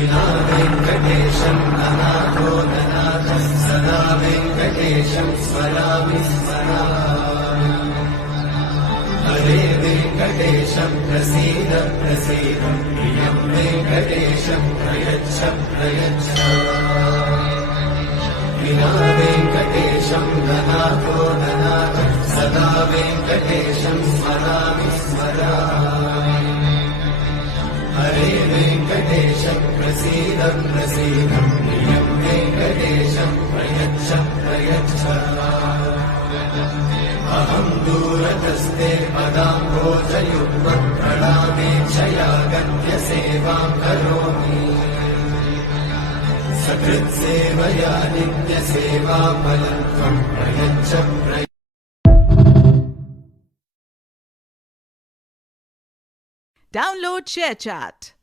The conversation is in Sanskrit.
विना वेङ्कटेशं ननाथो ननाथः सदा वेङ्कटेशं स्मरामि स्मरामि हरे वेङ्कटेशं प्रसीद प्रसीद प्रियं वेङ्कटेशं प्रयच्छ प्रयच्छ विना वेङ्कटेशं ननाथो ननाथः सदा वेङ्कटेशं स्मरामि स्मरामि हरे वेङ्कटेशं प्रसीद प्रसीद प्रियं वेङ्कटेशं प्रयच्छ प्रयच्छ अहं दूरतस्ते पदाम्भोजयुग्मं प्रणामेक्षया गत्य सेवां करोमि सकृत्सेवया नित्यसेवाफलं त्वं प्रयच्छ Download ShareChat.